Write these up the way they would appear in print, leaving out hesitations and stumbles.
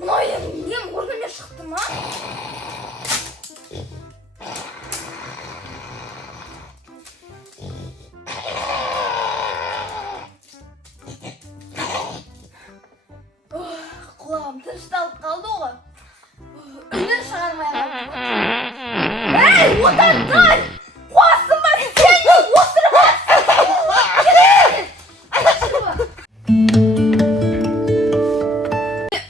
Мынау не мұрныма шықты ма? Құлағым тынышталып қалды ғой. Үнін шығармай қалды. Ей, отардай! Қуасың ба сен? Отырып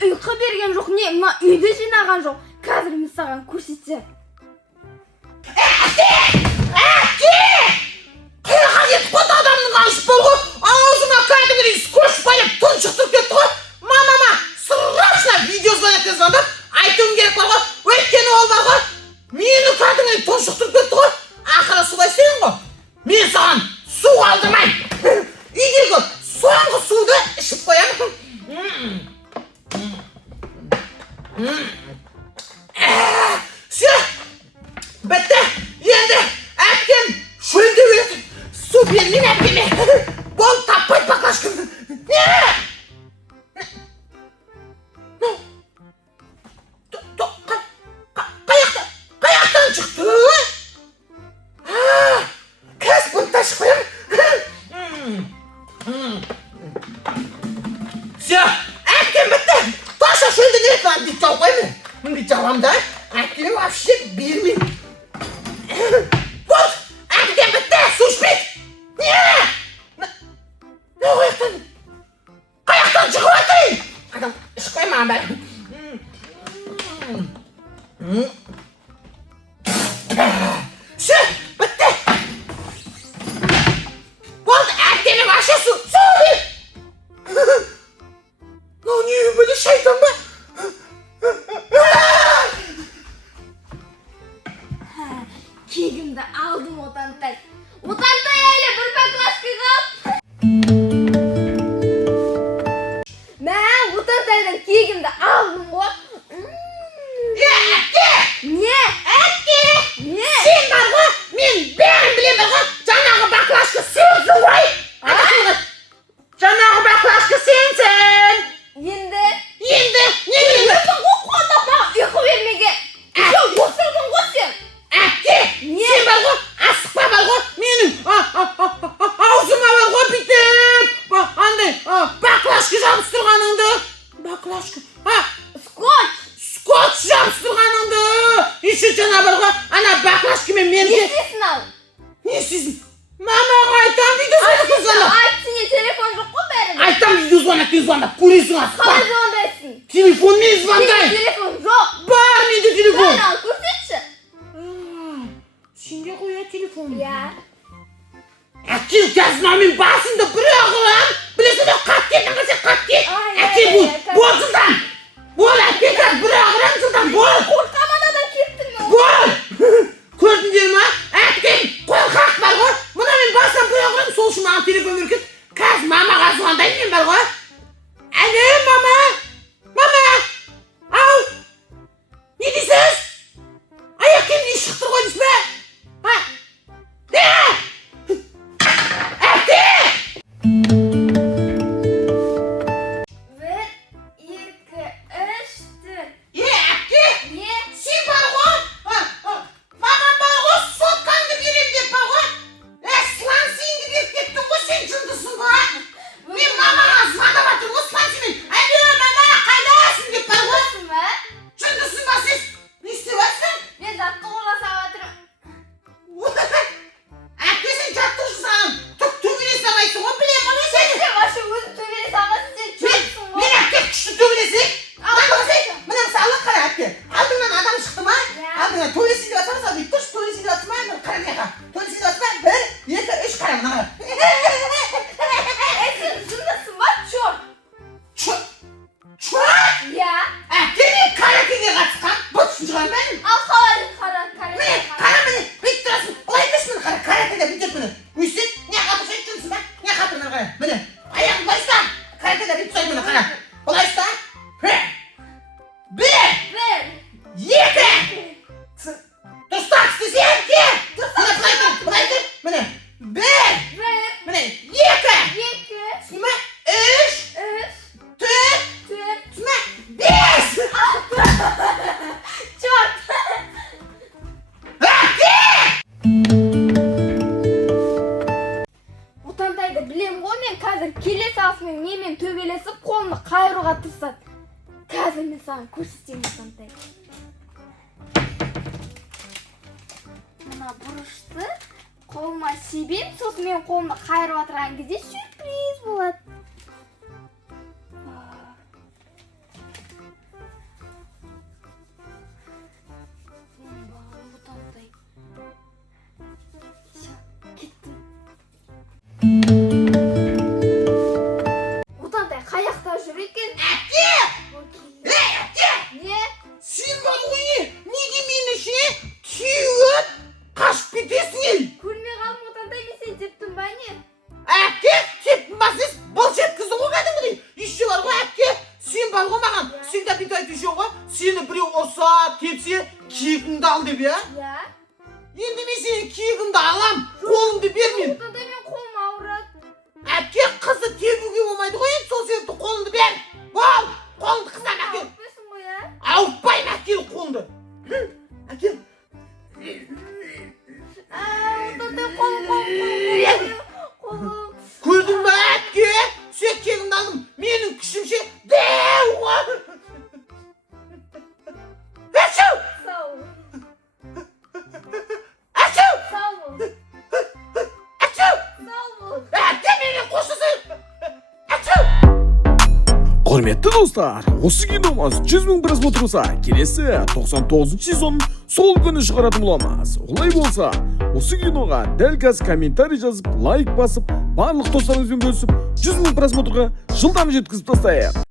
ұйқы берген жоқ, не? Мына үйді жинаған жоқ. Қазір мен саған көрсетсем. Қайраға кетіп қойды адамның ашып болғы. Аузыңа кәдімгідей скотч байлап тұншықтырып кетті ғой. Мамама срочно видео звонокпен звондап айтуым керек бар ғой. Өйткені ол бар ғой. Мені кәдімгідей тұншықтырып кетті ғой. Ақыры солай істедің ғой. Мен саған су алдырмайым. Үйдегі соңғы суды ішіп қоямын. Все, бітті. Енді әпкем шөлде өледі. Су бермейін әпкеме. Бол таппайды баклажканы. Қаяқтан шықты? Қазір бұны ташып қоямын. Все, әпкем бітті. Таша шөлде не еді? Дейді жауып қоймын. Мынды жауам да, әпкеме вообще бермеймін. Вот, әпкем бітті, су ішпейді. Не қаяқтан шығып отырайын? Адам ішіп қой маған бәрі. Все, бітті. Болды, әпкеме вообще су бер. Мынау не өмірі шайтан ба? Кегімді алдым Отантай. Отантай әлі бір баклажка қап. Мен Отантайдан кегімді алдым ғой. Әпке! Не? Әпке! Не? Сен бар ғой, мен бәрін білем бар ғой. Жаңағы баклажка сенсің ғой. Жаңағы баклажка сенсің. Енді? Не білемін? Қуандап маған ұйқы бермеген. Осырдың ғой сен. Әпке! Сен бар ғой, асықпа бар ғой. Менің аузыма бар ғой бүйтіп. Андай баклажка жабыстырғаныңды. Баклажка. Скотч жабыстырғаныңды. Еще жаңа бар ғой, ана баклажкамен мен Не істейсің ал? Не істейсің? Мамаға айтам видеозвонокпен звондап. Айтсың, телефон жоқ қой бәрі. Айтам видеозвонокпен звондап. Көресің асықпа. Қалай звондайсың? Телефонмен звондайын. Телефон жоқ. Бар менде телефон. Бәрін ал, көрсетші. Сенде қоя телефон. Иә. Әкел қазір мен басымды бір ағылам. Білесің бе, қат келдің ғой сен, қат кел. Әкел бол жылдан. Бол әкел қазір бір ағылам жылдан, бол. Қорқаманадан кеттің ме? Бол. Көрдіңдер ма? Әкел қорқақ бар ғой. Мұна мен басым бір ағылам, сол үшін маған телефон беріп. Қазір мамаға звондайын мен бар ғой. Әлі мама. Мама. Ау. Не дейсіз? Аяқ киім не шықтыр ғой дейсіз бе? Звондап келесі асымен менімен төбелесіп қолымды қайыруға тырысады. Қазір мен саған көрсетемін сондай. Мына бұрышты қолыма себем, сосын мен қолымды қайырып отырған кезде сюрприз болады. Отандай қаяқта жүр екен. Әпке! Әпке! Не? Сен бар ғой, неге мен ішіне түйіп қашып кетесің ей? Көрмей қалдым отандай, мен сен тептің ба не? Әпке, тепті басыз, бұл жеткізді ғой кәдімгідей. Еще бар ғой, әпке, сен бар ғой маған. Всегда бүйтіп айтып жүрсің ғой, сені біреу ұрса, тепсе, киігіңді ал деп, я? Я? Енді мен сенің киігіңді алам, қолыңды бер мен. Отандай мен қолым ауырады. Әпке, қызды тебуге болмайды ғой, енді сол себепті қолыңды бер. Бол, қолыңды қыздан әпке. Ауыртпайсың ғой, я? Ауытпаймын әпке қолыңды. Әпке. Отандай қолым. Көрдің бе әпке? Сүйек кегімді алдым. Менің күшімше дәу ғой. Әшу! Сау бол. Әшу! Сау бол. Әшу! Сау бол. Әпке менен қоштасайық. Әшу! Құрметті достар, осы киномыз 100 000 просмотр болса, келесі 99 сезон сол күні шығаратын боламыз. Олай болса, осы киноға дәл қазір комментарий жазып, лайк басып, барлық достарыңызбен бөлісіп, 100 000 просмотрға жылдам жеткізіп тастайық.